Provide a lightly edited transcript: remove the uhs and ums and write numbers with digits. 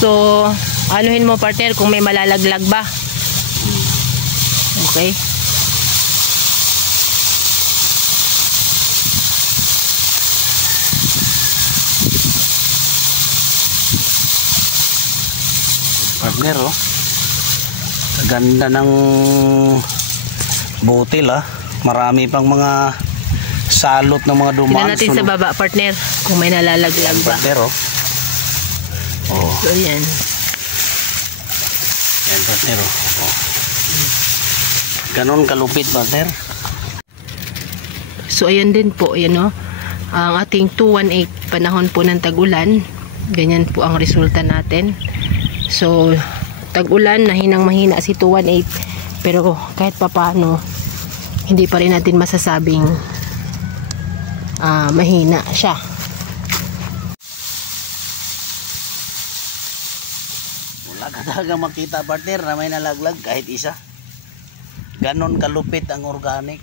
So, anuhin mo partner kung may malalaglag ba. Okay. Partner, oh. Ganda ng butil, ah. Marami pang mga salot ng mga dumaan. Tingnan natin sa baba partner kung may nalalaglag ba. Partner, oh. Oh. So, yan. Yan, partner, oh. Oh. Ganon kalupit, partner. So, ayan din po, ayan, oh. Ang ating 218 panahon po ng tag-ulan. Ganyan po ang resulta natin. So, tag-ulan, mahinang-mahina si 218. Pero kahit papaano, hindi pa rin natin masasabing mahina siya. Wala ka talaga makita, partner, na may nalaglag kahit isa. Ganon kalupit ang organic.